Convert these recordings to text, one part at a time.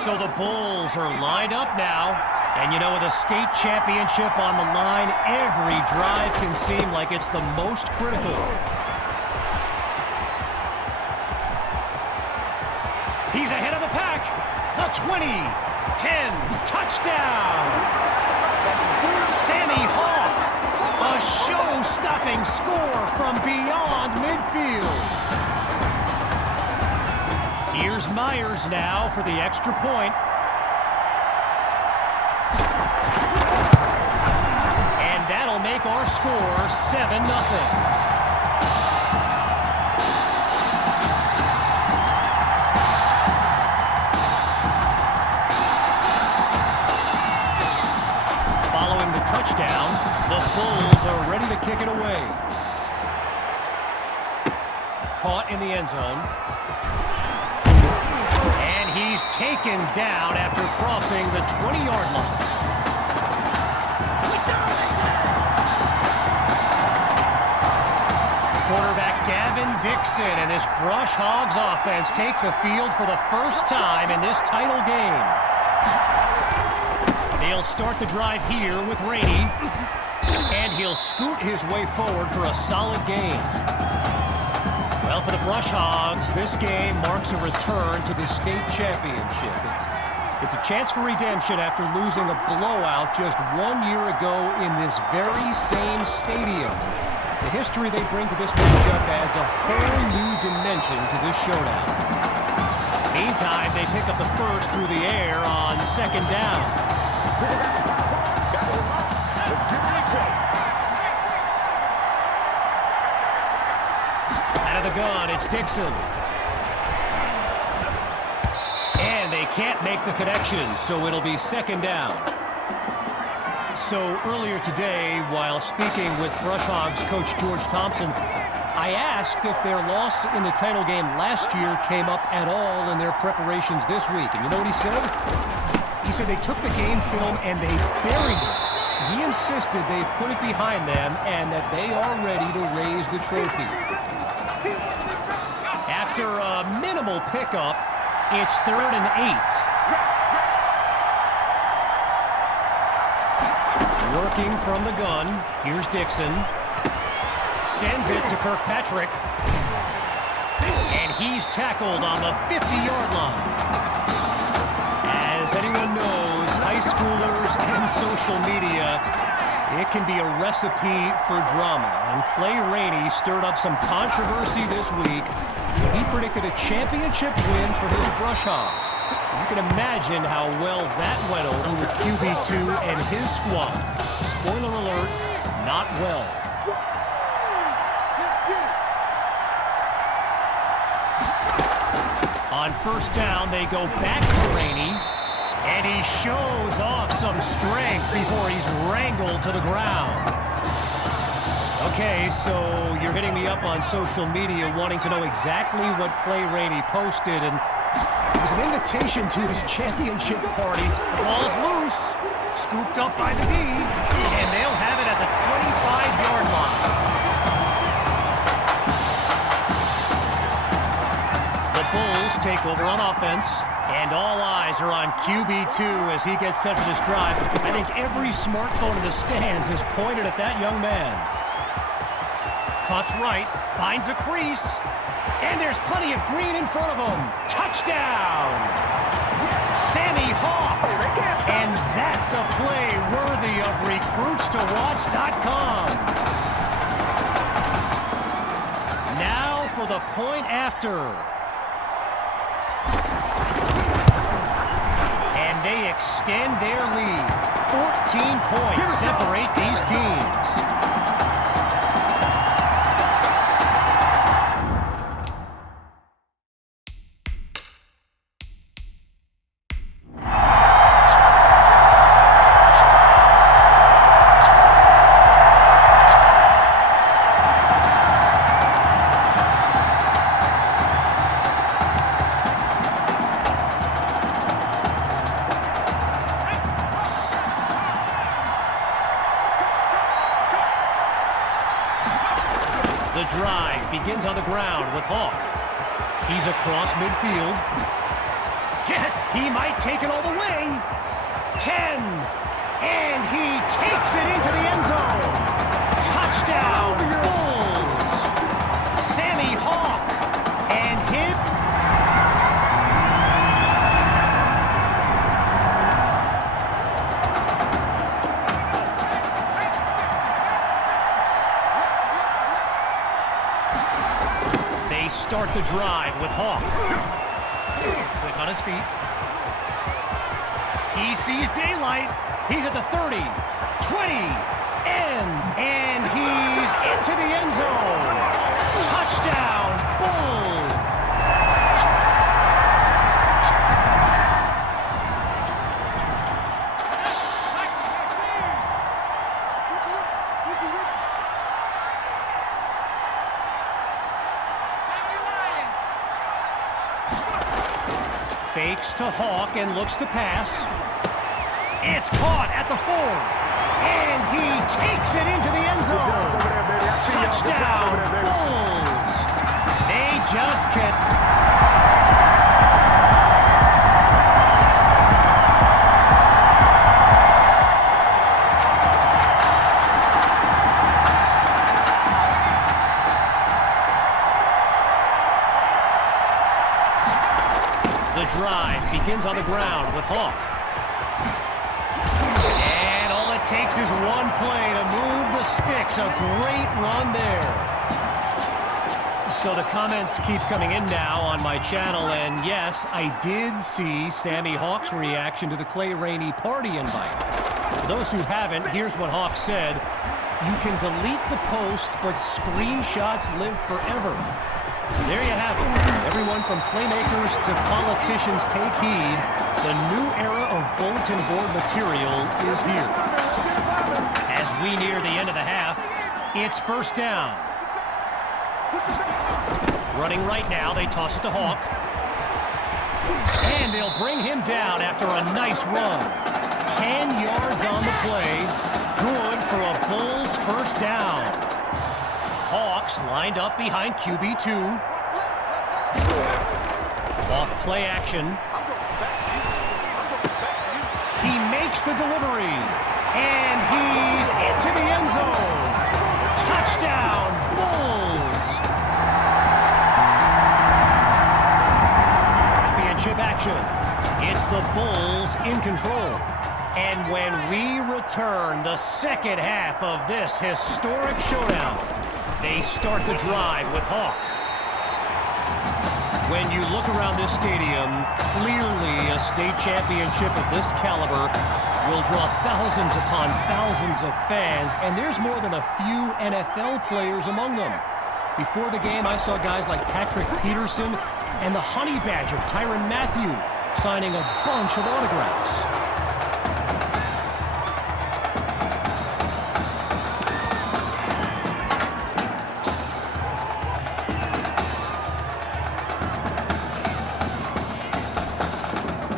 So the Bulls are lined up now. And, you know, with a state championship on the line, every drive can seem like it's the most critical. He's ahead of the pack. The 20, 10, touchdown. Sammy Hawk, a show-stopping score from beyond midfield. Here's Myers now for the extra point. And that'll make our score 7-0. Touchdown. The Bulls are ready to kick it away. Caught in the end zone. And he's taken down after crossing the 20-yard line. Quarterback Gavin Dixon and this Brush Hogs offense take the field for the first time in this title game. They'll start the drive here with Rainey, and he'll scoot his way forward for a solid gain. Well, for the Brush Hogs, this game marks a return to the state championship. It's a chance for redemption after losing a blowout just 1 year ago in this very same stadium. The history they bring to this matchup adds a whole new dimension to this showdown. Meantime, they pick up the first through the air on second down. Out of the gun, it's Dixon. And they can't make the connection, so it'll be second down. So earlier today, while speaking with Brush Hogs coach George Thompson, I asked if their loss in the title game last year came up at all in their preparations this week. And you know what he said? He said they took the game film and they buried it. He insisted they've put it behind them and that they are ready to raise the trophy. After a minimal pickup, it's 3rd and 8. Working from the gun, here's Dixon. Sends it to Kirkpatrick. And he's tackled on the 50-yard line. As anyone knows, high schoolers and social media, it can be a recipe for drama. And Clay Rainey stirred up some controversy this week when he predicted a championship win for his Brush Hogs. You can imagine how well that went over with QB2 and his squad. Spoiler alert, not well. On first down, they go back to Rainey. And he shows off some strength before he's wrangled to the ground. Okay, so you're hitting me up on social media wanting to know exactly what Clay Rainey posted. And it was an invitation to his championship party. The ball's loose, scooped up by the D, and they'll have it at the 25-yard line. The Bulls take over on offense. And all eyes are on QB2 as he gets set for this drive. I think every smartphone in the stands is pointed at that young man. Cuts right, finds a crease, and there's plenty of green in front of him. Touchdown! Sammy Hawk! And that's a play worthy of recruitstowatch.com. Now for the point after. They extend their lead. 14 points separate these teams. The drive begins on the ground with Hawk. He's across midfield. He might take it all the way. 10. And he takes it into the end zone. Touchdown, Bulls. Sammy Hawk. And hit. They start the drive with Hawk. Quick on his feet. He sees daylight. He's at the 30, 20, and he's into the end zone. Touchdown, Bulls. Fakes to Hawk and looks to pass. It's caught at the 4. And he takes it into the end zone. Touchdown, Bulls. They just can't. The drive begins on the ground with Hawk. And all it takes is one play to move the sticks. A great run there. So the comments keep coming in now on my channel, and yes, I did see Sammy Hawk's reaction to the Clay Rainey party invite. For those who haven't, here's what Hawk said. You can delete the post, but screenshots live forever. There you have it. Everyone from playmakers to politicians, take heed. The new era of bulletin board material is here. As we near the end of the half, it's first down. Running right now, they toss it to Hawk. And they'll bring him down after a nice run. 10 yards on the play. Good for a Bulls first down. Hawks lined up behind QB2. Off play action. He makes the delivery. And he's into the end zone. Touchdown, Bulls. Championship action. It's the Bulls in control. And when we return the second half of this historic showdown, they start the drive with Hawk. When you look around this stadium, clearly a state championship of this caliber will draw thousands upon thousands of fans, and there's more than a few NFL players among them. Before the game, I saw guys like Patrick Peterson and the Honey Badger, Tyrann Mathieu, signing a bunch of autographs.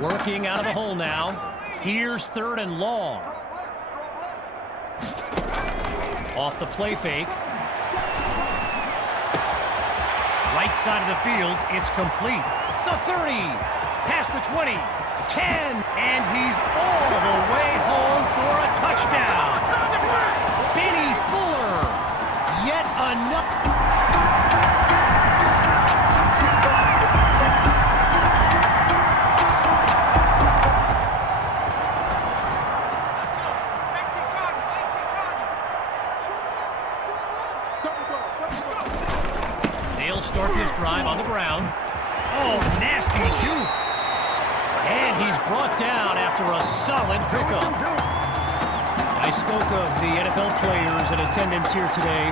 Working out of the hole now. Here's third and long. Off the play fake. Right side of the field, it's complete. The 30, past the 20, 10, and he's all the way home for a touchdown. Benny Fuller, yet another. They'll start this drive on the ground. Oh, nasty juke. And he's brought down after a solid pickup. I spoke of the NFL players in attendance here today.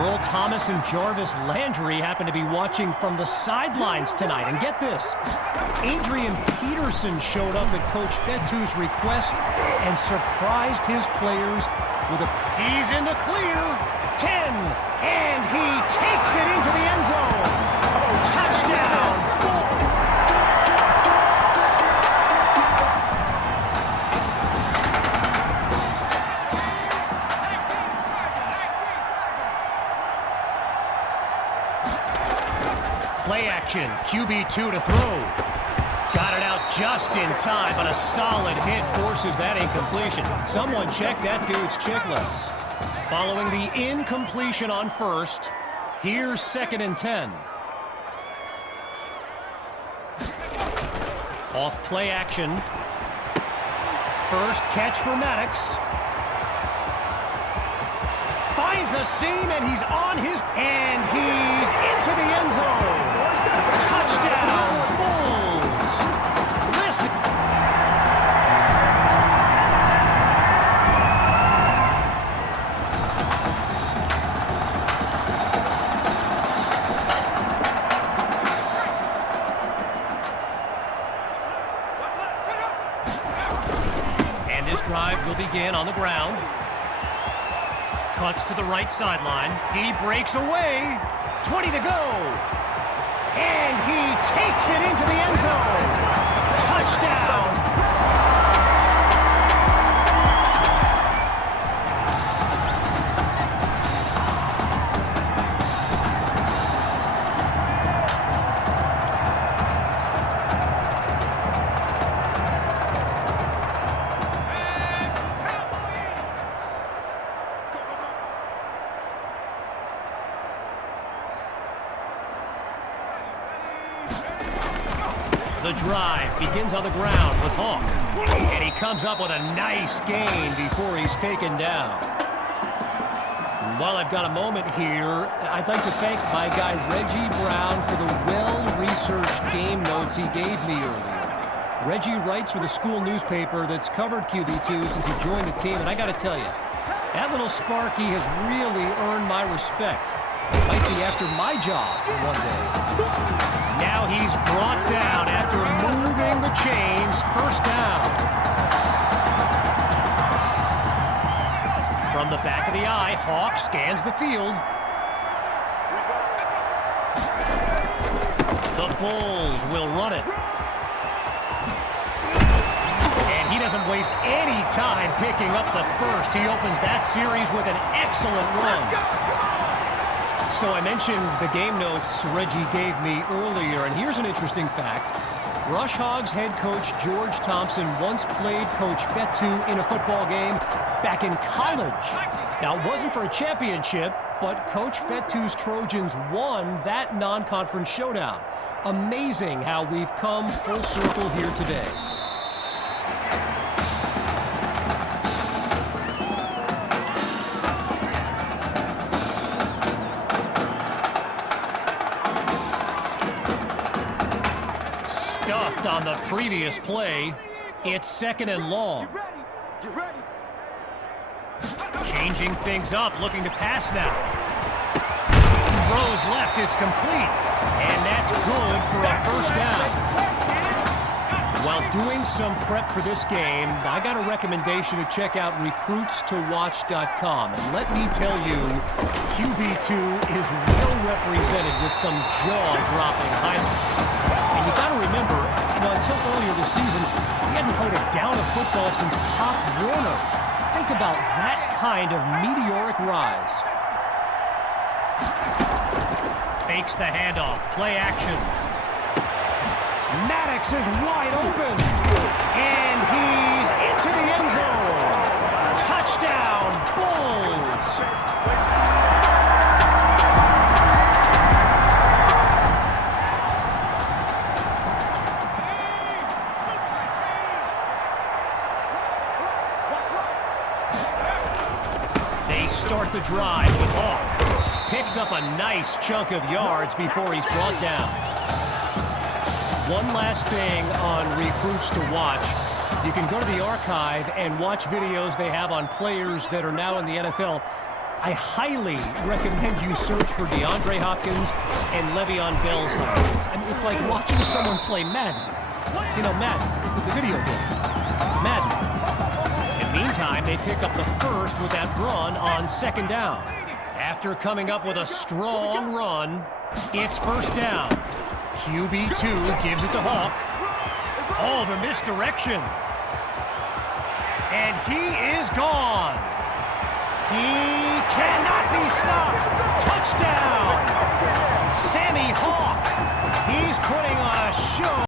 Earl Thomas and Jarvis Landry happen to be watching from the sidelines tonight. And get this, Adrian Peterson showed up at Coach Fetu's request and surprised his players with a... He's in the clear. 10, and he takes it into the end zone. Touchdown. Play action, QB2 to throw. Got it out just in time, but a solid hit forces that incompletion. Someone check that dude's chiclets. Following the incompletion on first, here's 2nd and 10. Off play action. First catch for Maddox. Finds a seam, and he's on his... And he's into the end zone. Touchdown, Bulls. Listen. And this drive will begin on the ground. Cuts to the right sideline. He breaks away. 20 to go. And he takes it into the end zone. Touchdown. The drive begins on the ground with Hawk. And he comes up with a nice gain before he's taken down. While I've got a moment here, I'd like to thank my guy Reggie Brown for the well-researched game notes he gave me earlier. Reggie writes for the school newspaper that's covered QB2 since he joined the team, and I got to tell you, that little Sparky has really earned my respect. Might be after my job one day. Now he's brought down after moving the chains. First down. From the back of the eye, Hawk scans the field. The Bulls will run it. And he doesn't waste any time picking up the first. He opens that series with an excellent run. So I mentioned the game notes Reggie gave me earlier, and here's an interesting fact. Rush Hogs head coach George Thompson once played Coach Fetu in a football game back in college. Now, it wasn't for a championship, but Coach Fetu's Trojans won that non-conference showdown. Amazing how we've come full circle here today. Stuffed on the previous play. It's 2nd and long. Changing things up, looking to pass now. Throws left, it's complete. And that's good for a first down. While doing some prep for this game, I got a recommendation to check out recruitstowatch.com. And let me tell you, QB2 is well represented with some jaw-dropping highlights. And you got to remember, until earlier this season, he hadn't played a down of football since Pop Warner. Think about that kind of meteoric rise. Fakes the handoff, play action. Maddox is wide open, and he's into the end zone. Touchdown, Bulls! They start the drive with Hawk. Picks up a nice chunk of yards before he's brought down. One last thing on Recruits to Watch. You can go to the archive and watch videos they have on players that are now in the NFL. I highly recommend you search for DeAndre Hopkins and Le'Veon Bell's highlights. I mean, it's like watching someone play Madden. You know, Madden, the video game. Madden. And meantime, they pick up the first with that run on 2nd down. After coming up with a strong run, it's first down. QB2 gives it to Hawk. Oh, the misdirection. And he is gone. He cannot be stopped. Touchdown. Sammy Hawk. He's putting on a show.